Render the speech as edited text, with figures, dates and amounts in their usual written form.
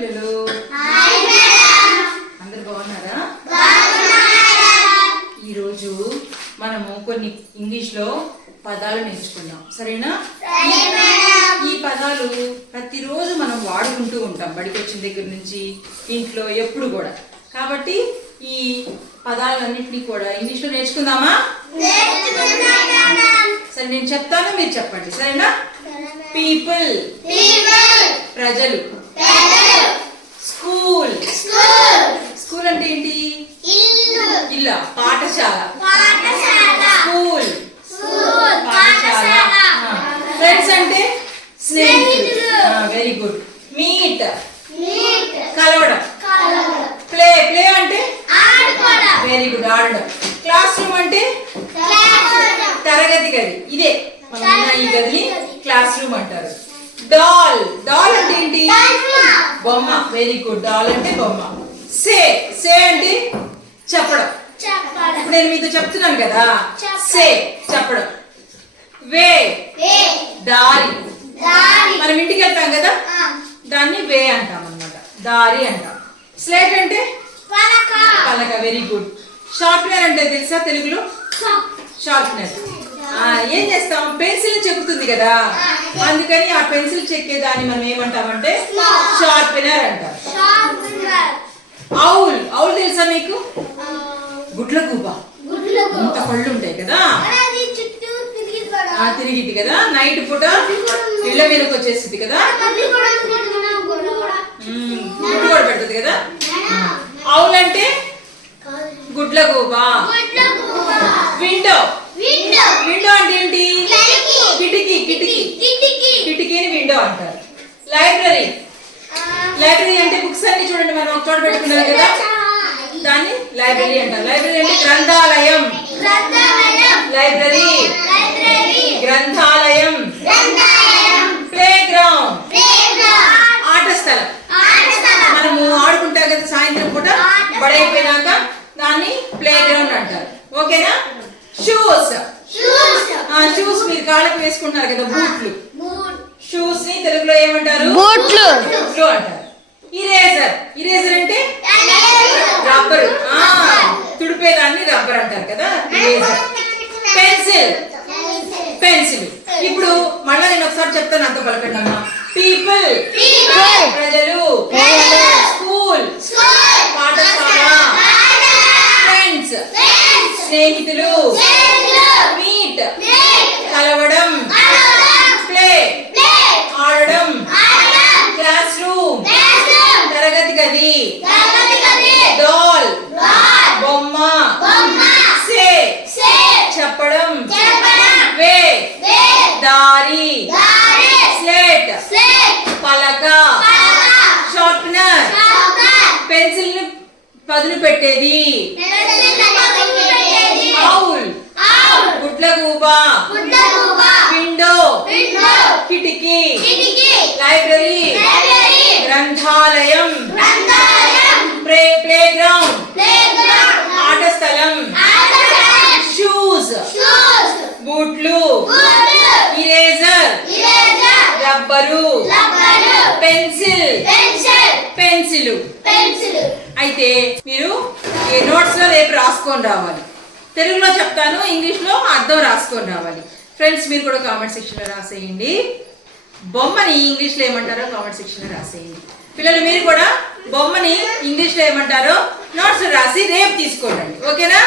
పిల్లలు అందరు బాగున్నారా? ఈరోజు మనము కొన్ని ఇంగ్లీష్ లో పదాలు నేర్చుకుందాం, సరేనా? ఈ పదాలు ప్రతిరోజు మనం వాడుకుంటూ ఉంటాం, బడికి వచ్చిన దగ్గర నుంచి ఇంట్లో ఎప్పుడు కూడా. కాబట్టి ఈ పదాలన్నింటినీ కూడా ఇంగ్లీష్ లో నేర్చుకుందామా? సరే, నేను చెప్తాను, మీరు చెప్పండి, సరేనా? పీపుల్ ప్రజలు, స్కూల్ స్కూల్ అంటే ఏంటి? ఇల్లు, పాఠశాల. స్కూల్ పాఠశాల. ఫ్రెండ్స్ అంటే స్నేహితులు. Very good. మీట్ కలవడం. ప్లే అంటే వెరీ గుడ్, ఆడడం. క్లాస్ రూమ్ అంటే తరగతి గది. ఇదే ఈ గదిని క్లాస్ రూమ్ అంటారు. డాల్ అంటే ఏంటి? బొమ్మ. వెరీ గుడ్, డాల్ అంటే బొమ్మ. సే అంటే చెప్పడం. ఇప్పుడు నేను మీతో చెప్తున్నాను కదా, సే చెప్పడం. వే దారి. మనం ఇంటికి వెళ్తాం కదా, దాన్ని వే అంటాం అన్నమాట, దారి అంటాం. స్లేట్ అంటే పలక. Very good. షార్ప్నర్ అంటే తెలుసా తెలుగులో? షార్ప్నర్. ఏం చేస్తాం? పెన్సిల్ చెక్కుతుంది కదా, అందుకని ఆ పెన్సిల్ చెక్కే దాన్ని మనం ఏమంటామంటే షార్పెనర్ అంటాం. అవుల్ తెలుసా మీకు? గుడ్లగూబ. ఇంత పళ్ళు ఉంటాయి కదా, తిరిగిద్ది కదా, నైట్ పూట ఇళ్ళ మీదకి వచ్చేస్తుంది కదా, గుడ్లు కూడా పెడుతుంది కదా. అవుల్ అంటే గుడ్లగూబ. విండో అంటే ఏంటి? కిటికీని విండో అంటారు. లైబ్రరీ అంటే బుక్స్ అన్ని చూడండి మనం ఒక చోట పెట్టుకున్నాం కదా, దాన్ని లైబ్రరీ అంటారు. లైబ్రరీ అంటే గ్రంథాలయం. లైబ్రరీ గ్రంథాలయం. ప్లే గ్రౌండ్ ఆట స్థలం. మనము ఆడుకుంటాం కదా సాయంత్రం పూట బడైపోయినాక, దాన్ని ప్లే గ్రౌండ్ అంటారు. ఓకేనా? షూస్ మీరు కాళ్ళకి వేసుకుంటున్నారు కదా, బూట్లు. షూస్ ని తెలుగులో ఏమంటారు? బూట్లు అంటారు. ఇరేజర్ అంటే రబ్బర్. తుడిపేదాన్ని రబ్బర్ అంటారు కదా, ఇరేజర్. పెన్సిల్. ఇప్పుడు మళ్ళా నేను ఒకసారి చెప్తాను, అంత పలకండి అమ్మా. పీపుల్ ప్రజలు, స్కూల్ పాఠశాల, ఫ్రెండ్స్ స్నేహితులు, మీట్ కలవడం, ప్లే ఆడడం, క్లాస్ రూమ్ తరగతి గది, డాల్ బొమ్మ, సే చెప్పడం, వే దారి, స్లేట్ పలక, షార్ప్నర్ పెన్సిల్ ని పదును పెట్టేది, అవుల్ గుడ్లగూబ, విండో కిటికీ, లైబ్రరీ గ్రంథాలయం, ప్లే గ్రౌండ్ ఆట స్థలం, షూస్ బూట్లు, ఇరేజర్ రబ్బరు, పెన్సిల్. అయితే మీరు ఈ నోట్స్ లో రేపు రాసుకొని రావాలి. తెలుగులో చెప్తాను, ఇంగ్లీష్ లో అర్థం రాసుకొని రావాలి. ఫ్రెండ్స్, మీరు కూడా కామెంట్ సెక్షన్ లో రాసేయండి. బొమ్మని ఇంగ్లీష్ లో ఏమంటారో కామెంట్ సెక్షన్ లో రాసేయండి. పిల్లలు, మీరు కూడా బొమ్మని ఇంగ్లీష్ లో ఏమంటారో నోట్స్ రాసి రేపు తీసుకోండి. ఓకేనా?